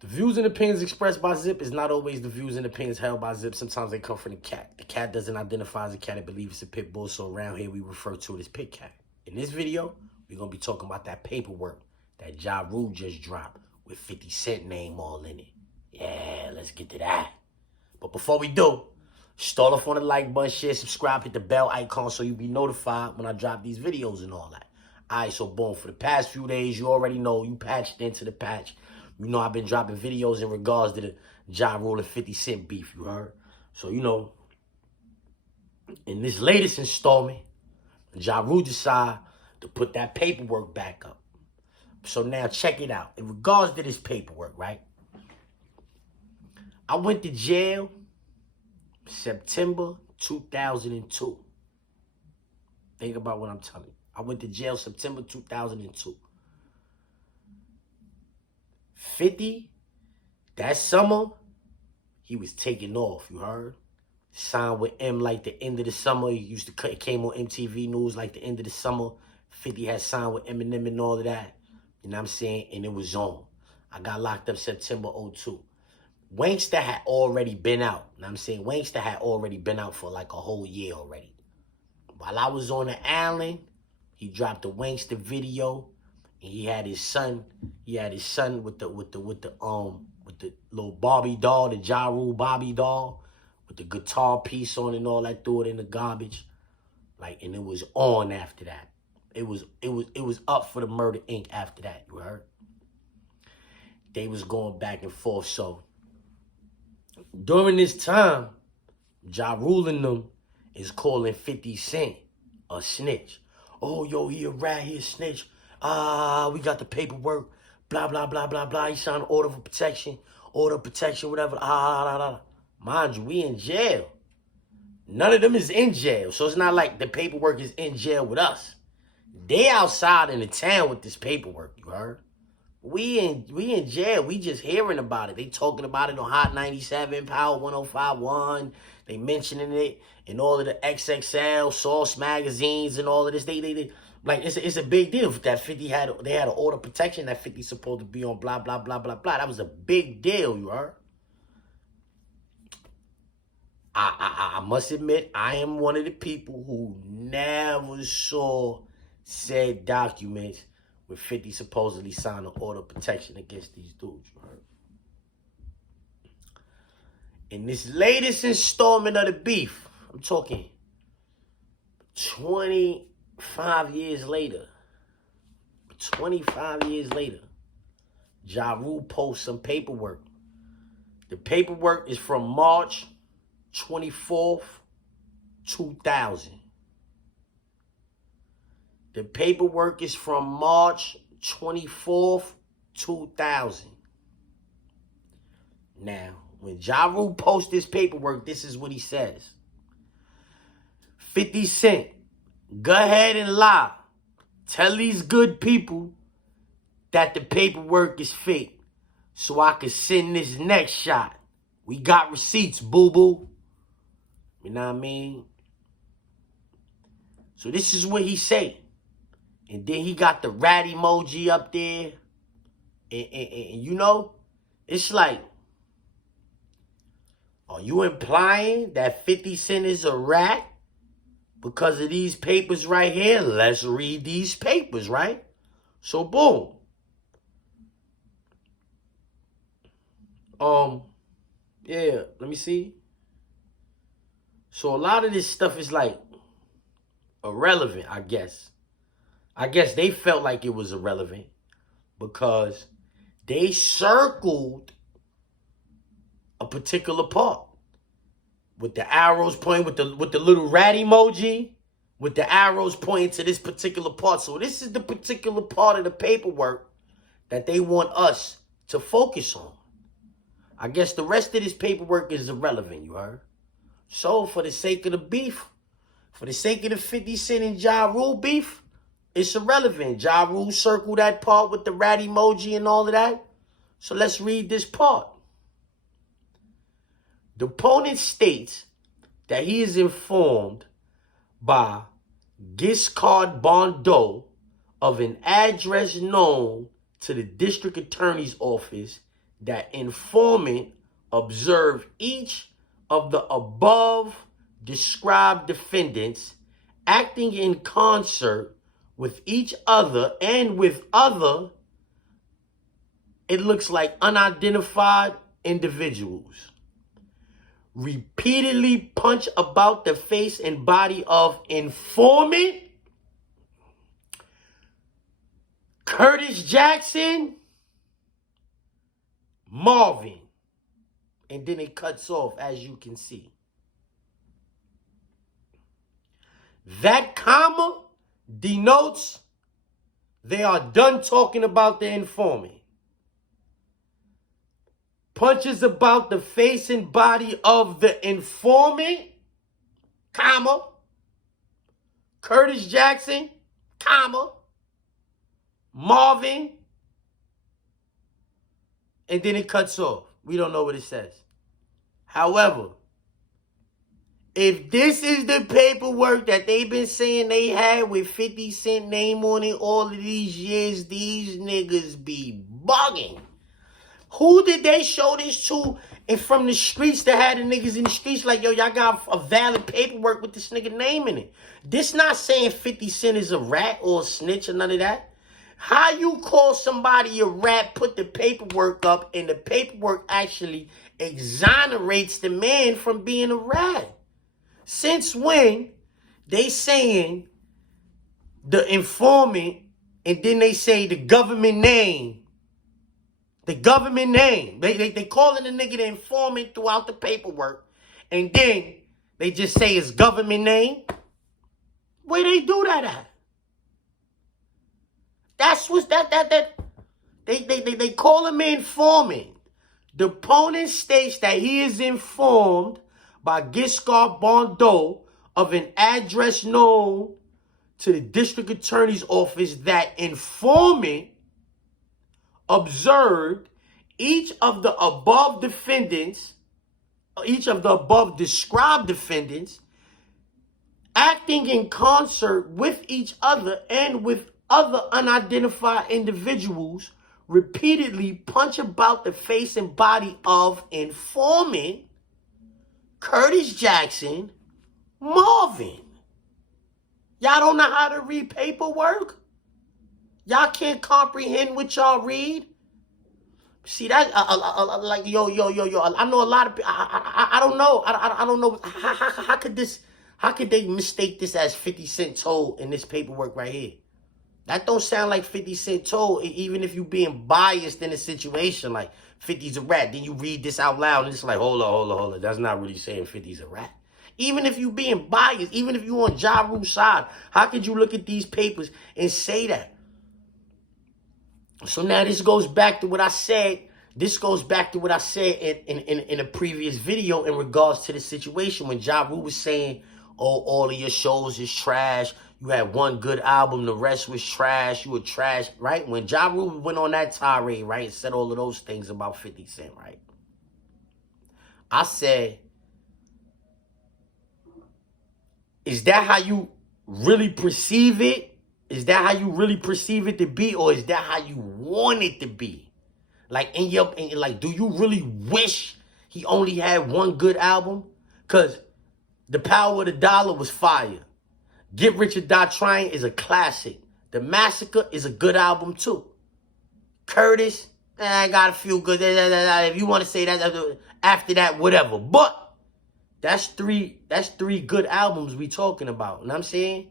The views and opinions expressed by Zip is not always the views and opinions held by Zip. Sometimes they come from the cat. The cat doesn't identify as a cat. It believes it's a pit bull, so around here we refer to it as pit cat. In this video, we're going to be talking about that paperwork that Ja Rule just dropped with 50 Cent name all in it. Yeah, let's get to that. But before we do, start off on the like button, share, subscribe, hit the bell icon so you'll be notified when I drop these videos and all that. All right, so boom, for the past few days, you already know, you patched into the patch. You know I've been dropping videos in regards to the Ja Rule and 50 Cent beef, you heard? So, you know, in this latest installment, Ja Rule decided to put that paperwork back up. So now check it out. In regards to this paperwork, right? I went to jail September 2002. Think about what I'm telling you. I went to jail September 2002. 50, that summer, he was taking off, you heard? Signed with M like the end of the summer. It came on MTV News like the end of the summer. 50 had signed with Eminem and all of that. You know what I'm saying? And it was on. I got locked up September 02. Wankster had already been out. You know what I'm saying? Wankster had already been out for like a whole year already. While I was on the island, he dropped a Wankster video. And he had his son. He had his son with the little Barbie doll, the Ja Rule Barbie doll, with the guitar piece on and all that. Threw it in the garbage, like, and it was on after that. It was up for the Murder Inc. after that. You heard? They was going back and forth. So during this time, Ja Rule and them is calling 50 Cent a snitch. Oh, yo, he a rat, he a snitch. We got the paperwork, blah, blah, blah, blah, blah. He signed an order of protection, whatever. Mind you, we in jail. None of them is in jail. So it's not like the paperwork is in jail with us. They outside in the town with this paperwork, you heard? We in jail. We just hearing about it. They talking about it on Hot 97, Power 105.1. They mentioning it in all of the XXL, Source magazines and all of this. They like, it's a big deal that 50 had an order of protection that 50 supposed to be on, blah, blah, blah, blah, blah. That was a big deal, you heard? I must admit, I am one of the people who never saw said documents where 50 supposedly signed an order of protection against these dudes, you heard? In this latest installment of the beef, I'm talking 25 years later, Ja Rule posts some paperwork. The paperwork is from March 24th, 2000. The paperwork is from March 24th, 2000. Now, when Ja Rule posts this paperwork, this is what he says. 50 Cent, go ahead and lie. Tell these good people that the paperwork is fake so I can send this next shot. We got receipts, boo-boo. You know what I mean? So this is what he say. And then he got the rat emoji up there. And you know, it's like, are you implying that 50 Cent is a rat because of these papers right here? Let's read these papers, right? So, boom. Yeah, let me see. So a lot of this stuff is like irrelevant, I guess. I guess they felt like it was irrelevant because they circled a particular part with the arrows pointing, with the little rat emoji, with the arrows pointing to this particular part. So this is the particular part of the paperwork that they want us to focus on. I guess the rest of this paperwork is irrelevant, you heard? So for the sake of the beef, for the sake of the 50 Cent and Ja Rule beef, it's irrelevant. Ja Rule circled that part with the rat emoji and all of that. So let's read this part. The opponent states that he is informed by Giscard Bondo of an address known to the district attorney's office that informant observed each of the above described defendants acting in concert with each other and with other, it looks like unidentified individuals, repeatedly punch about the face and body of informant Curtis Jackson, Marvin. And then it cuts off, as you can see. That comma denotes they are done talking about the informant. Punches about the face and body of the informant, comma, Curtis Jackson, comma, Marvin, and then it cuts off. We don't know what it says. However, if this is the paperwork that they've been saying they had with 50 Cent name on it all of these years, these niggas be bugging. Who did they show this to and from the streets that had the niggas in the streets like, yo, y'all got a valid paperwork with this nigga name in it? This not saying 50 Cent is a rat or a snitch or none of that. How you call somebody a rat, put the paperwork up, and the paperwork actually exonerates the man from being a rat? Since when they saying the informant and then they say the government name? The government name. They calling the nigga the informant throughout the paperwork, and then they just say his government name? Where they do that at? That's what's they call him informant. The opponent states that he is informed by Giscard Bondeau of an address known to the district attorney's office that informant observed each of the above defendants, each of the above described defendants acting in concert with each other and with other unidentified individuals repeatedly punch about the face and body of informant Curtis Jackson, Marvin. Y'all don't know how to read paperwork? Y'all can't comprehend what y'all read? See, that, like, yo, I know a lot of people, I don't know. I don't know. How could they mistake this as 50 Cent told in this paperwork right here? That don't sound like 50 Cent told, even if you being biased in a situation like 50's a rat. Then you read this out loud and it's like, hold on. That's not really saying 50's a rat. Even if you being biased, even if you on Ja Rule's side, how could you look at these papers and say that? So now this goes back to what I said. This goes back to what I said in a previous video in regards to the situation when Ja Rule was saying, oh, all of your shows is trash. You had one good album, the rest was trash. You were trash, right? When Ja Rule went on that tirade, right, and said all of those things about 50 Cent, right? I said, is that how you really perceive it? Is that how you really perceive it to be? Or is that how you want it to be? Like, do you really wish he only had one good album? Because The Power of the Dollar was fire. Get Rich or Die Trying is a classic. The Massacre is a good album too. Curtis, I got a few good. If you want to say that, after that, whatever. But that's three good albums we talking about. You know what I'm saying?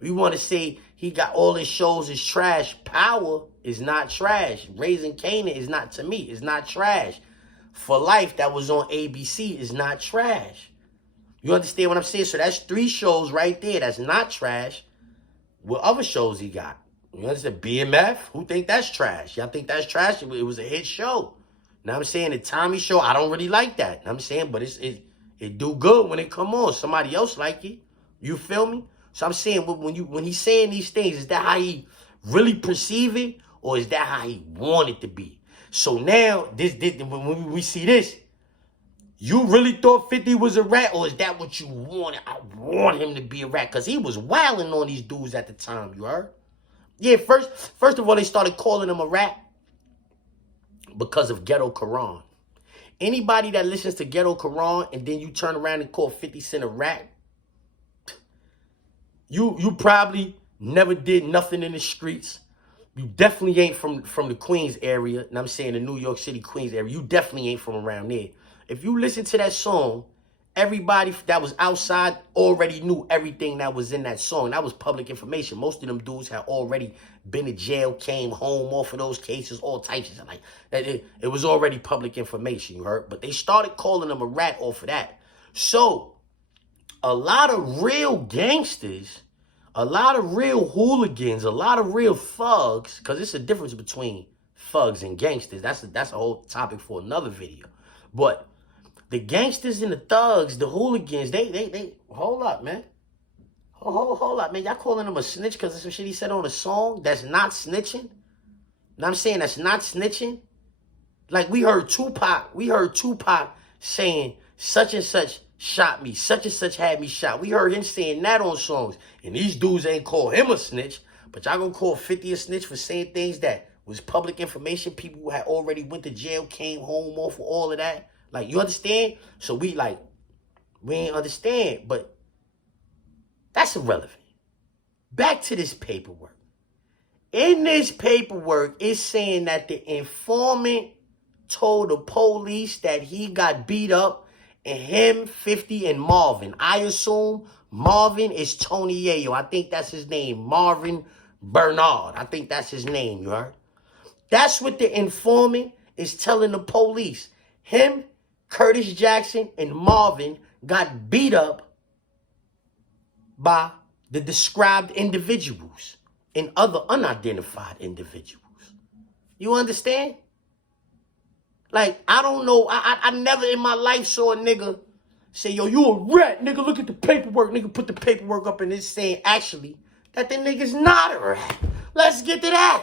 We want to say he got all his shows is trash. Power is not trash. Raising Kanan is not, to me, is not trash. For Life, that was on ABC, is not trash. You understand what I'm saying? So that's 3 shows right there that's not trash. What other shows he got? You understand? BMF? Who think that's trash? Y'all think that's trash? It was a hit show. Now I'm saying the Tommy Show, I don't really like that. I'm saying, but it do good when it come on. Somebody else like it. You feel me? So I'm saying when he's saying these things, is that how he really perceive it, or is that how he want it to be? So now when we see this, you really thought 50 was a rat, or is that what you wanted? I want him to be a rat, because he was wilding on these dudes at the time, you heard? Yeah, first of all, they started calling him a rat. because of Ghetto Quran. Anybody that listens to Ghetto Quran and then you turn around and call 50 Cent a rat, you probably never did nothing in the streets. You definitely ain't from the Queens area, and I'm saying the New York City, Queens area. You definitely ain't from around there. If you listen to that song, everybody that was outside already knew everything that was in that song. That was public information. Most of them dudes had already been to jail, came home off of those cases, all types of stuff. Like, it was already public information, you heard? But they started calling him a rat off of that. So, a lot of real gangsters, a lot of real hooligans, a lot of real thugs, because it's a difference between thugs and gangsters. That's a whole topic for another video. But the gangsters and the thugs, the hooligans, they hold up, man. Hold up, man. Y'all calling him a snitch because of some shit he said on a song? That's not snitching? You know what I'm saying? That's not snitching? Like, we heard Tupac saying such and such shot me, such and such had me shot. We heard him saying that on songs. And these dudes ain't call him a snitch, but y'all gonna call 50 a snitch for saying things that was public information. People who had already went to jail, came home off of all of that. Like, you understand? So we ain't understand, but that's irrelevant. Back to this paperwork. In this paperwork, it's saying that the informant told the police that he got beat up, and him, 50, and Marvin. I assume Marvin is Tony Yayo. I think that's his name. Marvin Bernard. I think that's his name, you heard? That's what the informant is telling the police. Him, Curtis Jackson, and Marvin got beat up by the described individuals and other unidentified individuals. You understand? Like, I don't know. I never in my life saw a nigga say, yo, you a rat, nigga. Look at the paperwork. Nigga put the paperwork up and it's saying actually that the nigga's not a rat. Let's get to that.